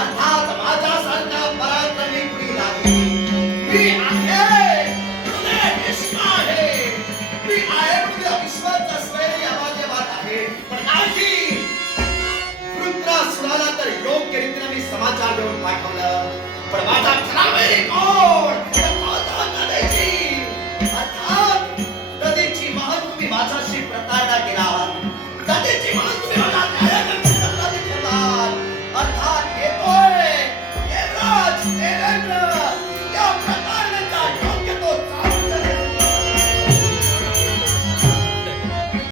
अर्थात माझ्यासारखा पराक्रमी कुणी नाही. मी आहे तुझे विश्व आहे. मी आहे तुझे अविश्वास असलेली आवाज बात आहे. पण नाही वृत्रासुराला तर योग्य रीतीने मी समाचार देऊन पाठवलं.